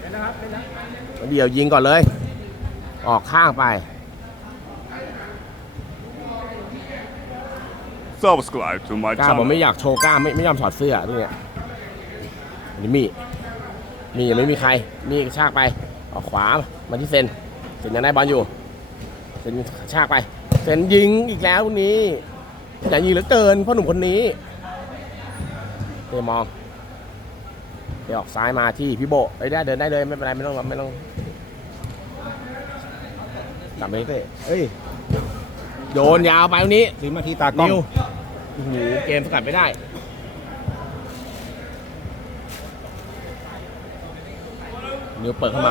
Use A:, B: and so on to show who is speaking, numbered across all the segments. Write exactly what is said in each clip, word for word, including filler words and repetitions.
A: เดี๋ยวยิงก่อนเลยออกข้างไป
B: Subscribe to my
A: กล้าผม
B: channel
A: ไม่อยากโชว์กล้าไม่ไม่ยอมถอดเสื้อตรงเนี้ยนี่มีมียังไม่มีใครมีกระชากไปออกขวามาที่เซนเซนยังได้บอลอยู่เซนกระชากไปเซนยิงอีกแล้ววันนี้อยากยิงเหลือเกินพ่อหนุ่มคนนี้เตะมองเดี๋ยวออกซ้ายมาที่พี่โบเอ้ยได้เดินได้เลยไม่เป็นไรไม่ต้องไม่ต้องกลับไปเตะเอ้ยโยนยาวไปวันนี้
C: สิมาทีตากล้อง
A: นิวโอ้โหเกมสกัดไม่ได้นิวเปิดเข้ามา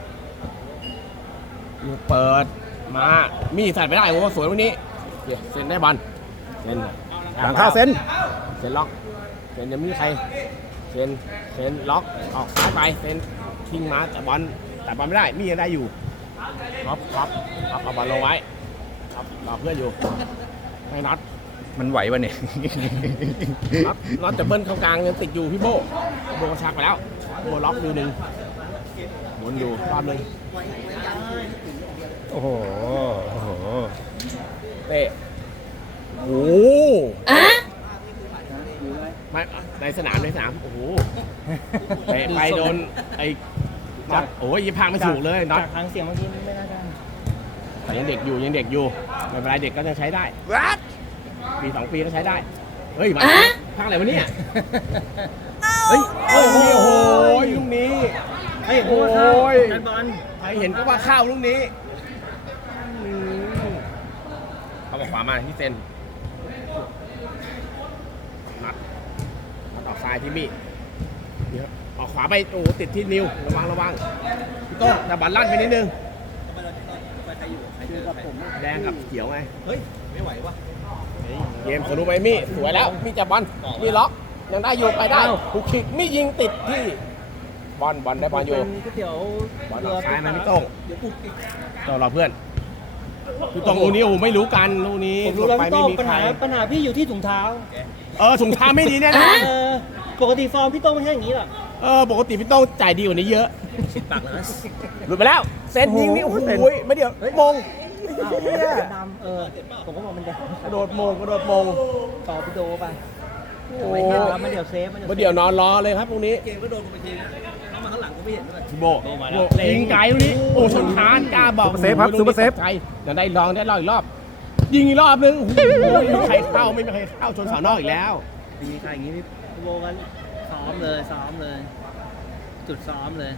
A: นิวเปิดมามีสัตว์ไม่ได้โอ้สวยวันนี้เดี๋ยวเซนได้บอลเซน
C: หลังเข้าเซน
A: เซนล็อกเซนยังไม่มีใครเซนเซนล็อกออกซ้ายไปเซนทิ้งมาแต่บอลแต่บอลไม่ได้มียังได้อยู่ครับครับครับเอาบอลลงไว้ครับรอเพื่อนอยู่ให้น็อต
C: มันไหววะเนี่ย
A: น็อตน็อตจะเบิ้ลเข้ากลางยังติดอยู่พี่โบโบกระชักไปแล้วโบล็อกดูหนึ่งหมุนอยู่รอบหนึ่ง
C: โอ้โหโอ้โห
A: เตะโอ้ไม่ในสนามในสนามโอ้โหเตะไปโดนไอ้น็อตโอ้ยยิงพังไม่ถูกเลยน็อต
D: จากทางเสียงเมื่อกี้ไม่น่าได้
A: แต่ยังเด็กอยู่ยังเด็กอยู่ไม่เป็นไรเด็กก็จะใช้ได้ปีสองปีก็ใช้ได้เฮ้ยมาพังอะไรวะเนี่ยเฮ้ยโอ้โหลูกนี้
D: ไอ้โอ้ยนันบอล
A: ใครเห็นก็ว่าข้าวลูกนี้เขาบอกขวามาที่เซนนัดนัดออกซ้ายที่มี่ออกขวาไปโอ้ติดที่นิวระวังระวังพี่โต้แต่บอลลั่นไปนิดนึงแดงกับเขียวไงเฮ้ยไม่ไหววะเกมสนุกไปมี่สวยแล้วมี่จับบอลมี่ล็อกยังได้อยู่ไปได้ผูกขิกมี่ยิงติดที่บอลบอลได้บอลอยู่
D: ก๋วยเตี๋ยว
A: บอลออกซ้ายมาพี่โต้งต้องรอเพื่อนพี่โต้งลูกนี้โอ้ไม่รู้กันลูกนี้
D: ผมรู้แล้ว
A: ไป
D: พี่
A: ไม่
D: โต้ง
A: มี
D: ปัญ
A: ใคร
D: หาปัญหาพี่อยู่ที่ถุงเท้า
A: เออถุงเท้าไม่ดีแน่นะ
D: เออปกติฟอร์มพี่โต้งไม่ใช่อย่างนี้หรอก
A: เออปกติพี่โต้งจ่ายดีกว่านี้เยอะหลุดไปแล้วเซนยิงนี่โอ้โหไม่เดี๋ยวมง
D: ดำเออผมก็บอกมันแดง
A: กระโดดมงกระโดดมง
D: ต่อพี่โดไป
A: โอ้
D: ไม่เห็นแล้วมันเดี๋ยวเซฟ
A: มาเดี๋ยวนอนรอเลยครับตรงนี้
D: เกมก็โดนไปทีน้องมาข้างหลังก็ไม่เห็นด้วย
A: ทิโบยิงไกลตรงนี้โอ้ชนคานกล้าบอกใครเดี๋ยวได้ลองได้ลองอีกรอบยิงอีกรอบนึงโอ้ไม่มีใครเข้าไม่มีใครเข้าชนเสานอกอีกแล้ว
D: ดีใครอย่างนี้พี่โบกันซ้อมเลยซ้อมเลย จุดซ้อมเลย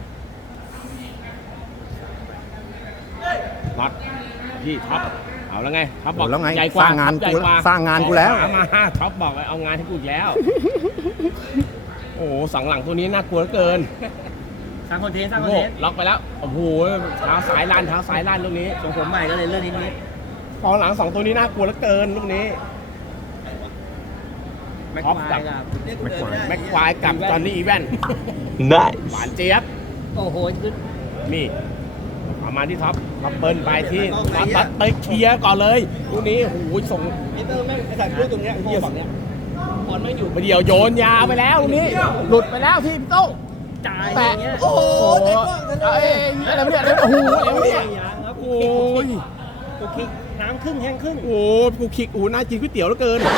A: น็อตพี่ท็อปเอาแล้วไงท็อปบ
C: โอ้
A: อก
C: แล้วไง
A: ใหญ่ก
C: ส
A: ว่า
C: ร้างงาน
A: ใหญ่
C: กู
A: กว่า
C: สร้างงานกูแล้ว
A: มาท็อปบอกเอางานให้กูอีกแล้ว โอ้โหสองหลังตัวนี้น่ากลัวเหลือเกิน
D: สร้างคอนเทนต์สร้างคอนเทนต์
A: ล็อกไปแล้วโอ้โหเท้าสายลั่นเท้าสายลั่นลูกนี้
D: ส่งผมใหม่ก็เลยเลื่อนนิดนิด
A: กองหลังสองตัวนี้น่ากลัวเหลือเกินลูกนี้
D: แม็ก
A: ท็อป
D: ควา
A: กับ
D: ยกับ
A: แม็กควายกับจอห์นนี่อีแวนหวานเจี๊ยบ
D: โอ้โหขึ้น
A: มีเอามาที่ท็อปท็อปเปิลไปที่ท็อปตัดไปเคลียร์ก่อนเลยลูกนี้โอ้โหส่ง
D: มิเตอร์แม่งไอ้สายพูดตรงเนี้ยเหี้ยฝั่งเนี้ยบอลไม่อยู่
A: ไปเดี่ยวโยนยาวไปแล้วลูกนี้หลุดไปแล้วที่พี่โต้ง
D: จ่าย
A: แต่
D: อย่างเงี้ย
A: โอ้โหเอ้ยอะไรวะเนี่ยอะไรวะโอ้โหอะไรวะเนี่ย
D: ยางครับ
A: โอ้ย
D: กูคิกน้ำครึ่งแห้งครึ่ง
A: โอ้โหกูคิกโอ้โหน่ากินก๋วยเตี๋ยวเหลือเกิน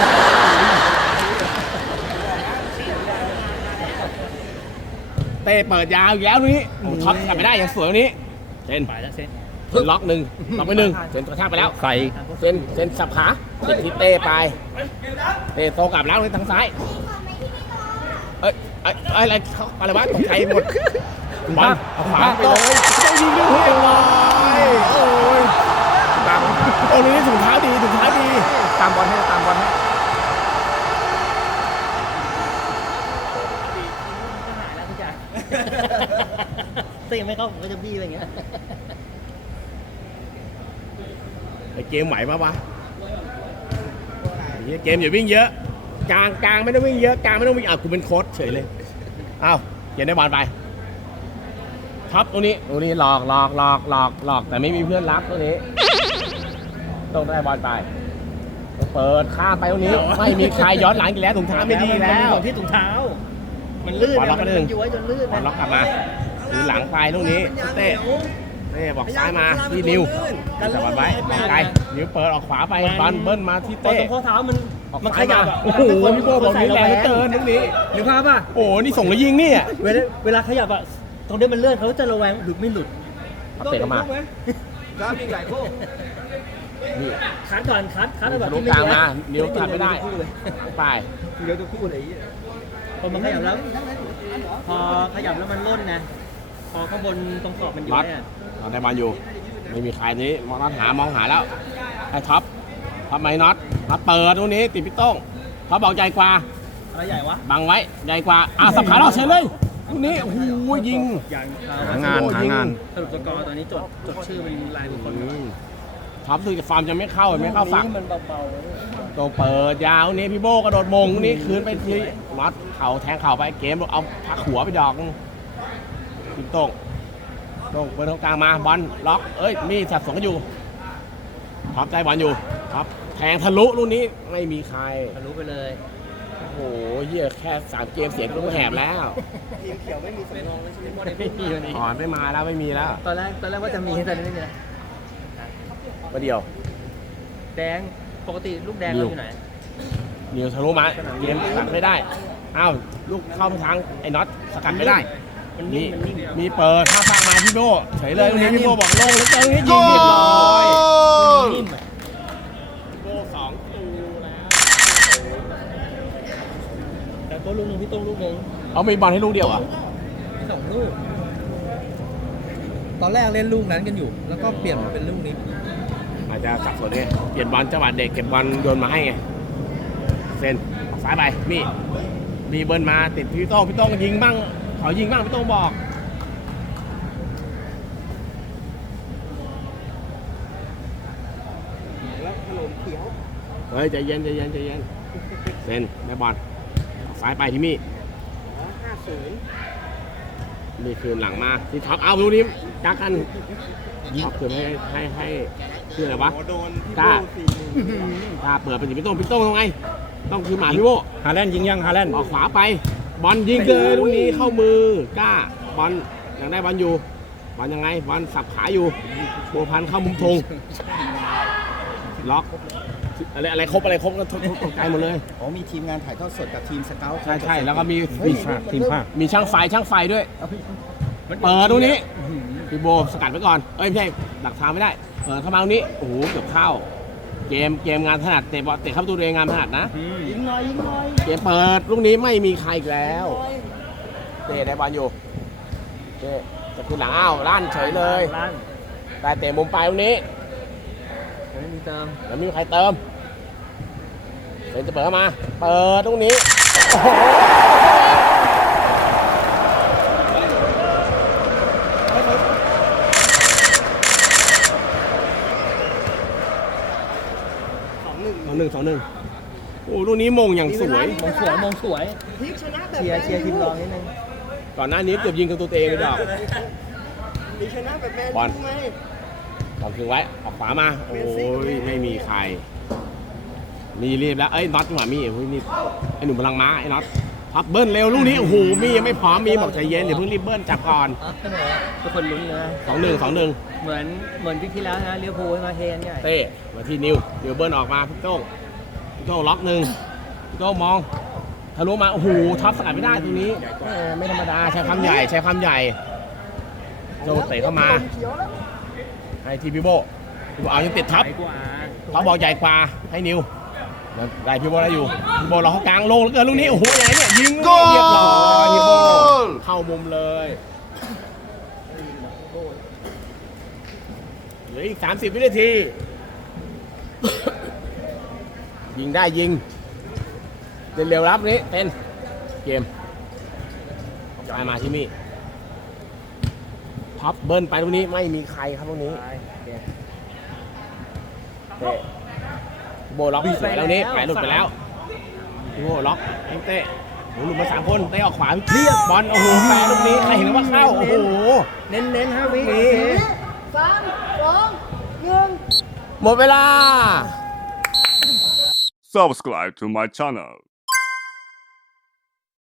A: เต้เปิดยาวอีกแล้วนี้ท็อปกลับไม่ได้อย่างสวยวันนี้เซน
D: ไปแล้วเซ็ต
A: เซนล็อกหนึ่งล็อกไปหนึ่งเซนกระชากไปแล้ว
C: ใส่
A: เซนเซนสับขาติดที่เต้ไปเต้โตกลับแล้วในทางซ้ายเอ้ยไอ้อะไรเขาอะไรวะตกใจหมดบอลเอาขวาไปเลยต้องยิงด้วยเรียบร้อยโอ้ยตามโอ้ยนี่ถุงเท้าดีถุงเท้าดี
C: ตามบอลให้ตามบอลให้
D: จะหายแล้วทุกอย่างเตียงไม่เข้าผมก็จะบี้ไปอย่างเงี้ย
A: ไอ้เกมไหวปะวะไอ้เกมอย่าวิ่งเยอะกลางกลางไม่ต้องวิ่งเยอะกลางไม่ต้องวิ่งอ่ะกูเป็นโค้ชเฉยเลยอ้าวเกมได้บอลไปท็อปตรงนี้ตรงนี้หลอกหลอกหลอกหลอกหลอกแต่ไม่มีเพื่อนรับตรงนี้ต้องได้บอลไปเปิดข้ามไปตรงนี้ไม่มีใครย้อนหลังอีกแล้วถุงเท้าไม่ดีแล้ว
D: มันที่ถุงเท้า มันลื่น
A: บอลล็อก
D: มัน
A: ไปหนึ่ง
D: ย้วยจนลื่น
A: บอลล็อกกลับมาคือหลังไปลูกนี้เต้เต้บอกซ้ายมาที่นิวจับมันไว้ไกลนิวเปิดออกขวาไปบอลเบิ้ลมาที่
D: พอ
A: เต้
D: ตรงข้อเท้ามัน
A: ออก
D: มัน
A: ซ้า
D: ข
A: ย
D: ยั
A: มา
D: บอะ
A: โอ้โหพี่โบบอกนี่แรงเหลือเกินลูกนี้
D: หรือภาพป่ะ
A: โอ้โหนี่ส่งแล้วยิงนี่อ่ะ
D: เวลาเวลาขยับอะตรงนี้มันเลื่อนเขาจะระแวงหลุดไม่หลุด
A: เอาเตะเข้ามา นี่
D: คัดก่อนคัดคัดแบบ
A: ลู
D: ที่
A: กกลางมานิ้วตัดไม่ได้
D: เลย
A: ไป
D: เดี๋ยวจะพูดอะไรพอมันขยับแล้ว พอขยับแล้วมันล่นนะพอข้างบนตรงขอบมันอยู่
A: น็อต
D: เนี่ย
A: เราได้บอลอยู่ ไม่มีใครนี้มองน็อตหามองหาแล้วไอ้ท็อปท็อปไหมน็อตน็อตเปิดตรงนี้ติดพี่โต้งท็อปบอกใหญ่กว่า
D: อะไรใหญ่วะ
A: บังไว้ใหญ่กว่าอ่ะสับขาเราเฉยเลยตรงนี้โอ้โหยิง
D: อย่าง
C: หางานหางาน
D: สรุปสกอร์ตอนนี้จดจดชื่อเป็นลายบุคคล
A: อืมท็อปคือฟอร์มจะไม่เข้าไม่เข้าฝั่ง
D: มันเบา
A: โตเปิดยาวนี้พี่โบกระโดดมงนี้คืนไปที่น็อตเข่าแทงเข่าไปเกมเอาพักหัวไปดอกพี่โต้งโต้งเปิดตรงกลางมาบอลล็อกเอ้ยมีสัดส่วนกันอยู่ท็อปใจบอลอยู่ท็อปแทงทะลุลูกนี้ไม่มีใคร
D: ๆทะลุไปเลย
A: โอ้โหเหี้ยแค่สามเกมเสียงก็แหบแล้ว
D: ทีมเขียวไม่มีสำรองเลยใช่ไหมไม่มีวันนี้
A: ถอนไม่มาแล้วไม่มีแล้ว
D: ตอนแรกตอนแรกว่าจะมีแต่ไม่มีนะ
A: ประเดียว
D: แดงปกติลูกแดงเราอยู่ไหน
A: นิวทะลุมาเกมตัดไม่ได้อ้าวลูกเข้าทางไอ้น็อตสกัดไม่ได้
D: มัน
A: มี
D: นิ่มมันนิ่ม
A: มีเปิดท่าทางมาพี่โบเฉยเลยตรงนี้พี่โบบอกโล่งแล้วเจอนี้ยิงเรียบร้อย
D: นิ่มอะ
A: พี่โบสองตูแล้ว
D: แต่ตัวลูกหนึ่งพี่ต้งลูกหนึ่ง
A: เอามีบอลให้ลูกเดียวเหรอ่ะ
D: สองลูก
B: ตอนแรกเล่นลูกนั้นกันอยู่ แล้วก็เปลี่ยนมาเป็นลูกนี้
A: อาจจะสับสนไงเปลี่ยนบอลจังหวะเด็กเก็บบอลโยนมาให้ไงเซนซ้ายไปมีมีเบิร์นมาติดพี่โต้งพี่โต้งยิงบ้างขอยิงบ้างพี่โต้งบอกเฮ้ยใจเย็นใจเย็นใจเย็นเซนได้บอลซ้ายไปที่มี่นี่คืนหลังมาที่ท็อปเอาลูกนี้จักกันท็อปคือให้ให้ให้คืออะไรวะกล้ากล้าเปิดไปถึงพี่โต้งพี่โต้งทำไงต้องคือหมาพี่โบ
C: ฮาแลนด์ยิงยังฮาแลนด์
A: ออกขวาไปบอลยิงเลยลูกนี้เข้ามือกล้าบอลยังได้บอลอยู่บอลยังไงบอลสับขาอยู่โบพันเข้ามุมธงล็อกอะไรอะไรครบอะไรครบก็ตกใจหมดเลย
B: อ๋อมีทีมงานถ่ายทอดสดกับทีมสเกล
A: ใช่ใช่แล้วก็มี
C: ที
A: มี
C: มภาคทีมภาค
A: มีช่างไฟช่างไฟด้วยเปิดตรงนี้พี่โบสกัดไว้ก่อนเอ้ยไม่ใช่ดักทางไม่ได้เปิดเข้ามาตรงนี้โอ้โหเกือบเข้าเกมเกมงานถนัดเตะบอลเตะเข้าประตูตัวเองงานถนัดนะ
D: ยิงหน่อยยิงหน่อย
A: เกมเปิดลูกนี้ไม่มีใครอีกแล้วเตะได้บอลอยู่เตะจะขึ้นหลังอ้าวลั่นเฉยเลย
D: ลั่น
A: แต่เตะมุมปลายตรงนี้
D: ไม่มีเติม
A: แล้วไม่มีใครเติมเซนจะเปิดเข้ามาเปิดตรงนี้โอ้โห
D: สองหนึ่ง
A: สองหนึ่งสองหนึ่งโอ้ลูกนี้มงอย่างสวย
D: มงสวยมงสวยเชียร์เชียร์ทีมรองนิดนึง
A: ก่อนหน้านี้เกือบยิงกับตัวเองไปดอก
D: มีชนะแบบแมน
A: บอลบอลคือไว้ออกขวามาโอ้ยไม่มีใครมีรีบแล้วเอ้ยน็อตจังหวะมีเฮ้ยนี่ไอ้หนุ่มพลังม้าไอ้น็อตพับเบิ้ลเร็วลูกนี้โอ้โหมียังไม่พร้อมมีบอกใจเย็นเดี๋ยวเพิ่งรีบเบิ้ลจับก่อน
D: อ๋อใช่ไหมทุกคนลุ้นเลย
A: สองหนึ่งสองหนึ่ง
D: เหมือนเหมือนปีที่แล้วนะเลี้ยวภูลมาเฮนเนี่ย
A: เต้มาที่นิวนิวเบิ้ลออกมาพี่โต้งพี่โต้งล็อกหนึ่งพี่โต้งมองทะลุมาโอ้โหทับสกัดไม่ได้ตรงนี้แหมไม่ธรรมดาใช้ความใหญ่ใช้ความใหญ่โต้งเตะเข้ามาให้ทีพี่โบพี่โบเอายังติดทับ
D: ไอ้กูอ่าน
A: เขาบอกใหญ่กว่าให้นิวได้พี่โบได้อยู่พี่โบเราเขากลางลงแล้วเกินลูกนี้โอ้โหยังไงเนี่ยยิงเรียบร้อยพี่โบเข้ามุมเลยเหลืออีกสามสิบวินาที ยิงได้ยิงเร็วๆรับนี้เป็นเกมไปมาที่มี่ท็อปเบิ้ลไปตรงนี้ไม่มีใครครับตรงนี้เตะโบล็อกสวยแล้วนี้ไปหลุดไปแล้วโบล็อกเตะหลุดมาสามคนเตะออกขวาเรียบบอลโอ้โหแปรลูกนี้ใครเห็นว่าเข้าโอ้โห
D: เน้นเน้นห้าวิ
A: นี่หมดเวลา
E: Subscribe to my channel.